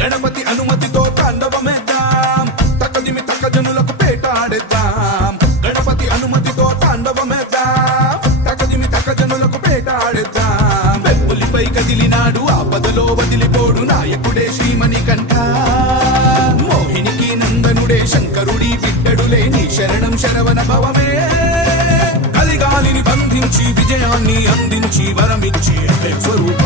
గణపతి అనుమతితో తాండవమేద్దాం, తక్కదిమి తక్క జనులకు పేటాడేద్దాం. గణపతి అనుమతితో తాండవమేద్దాం, తక్కదిమి తక్క జనులకు పేటాడేద్దాం. వెప్పులిపై కదిలినాడు ఆపదలో వదిలిపోడు నాయకుడే శ్రీమణికంఠ. మోహినికి నందనుడే శంకరుడి బిడ్డడులే నీ శరణం శరవణ భవమే. కలిగాలిని బంధించి విజయాన్ని అందించి వరమిచ్చి స్వరూప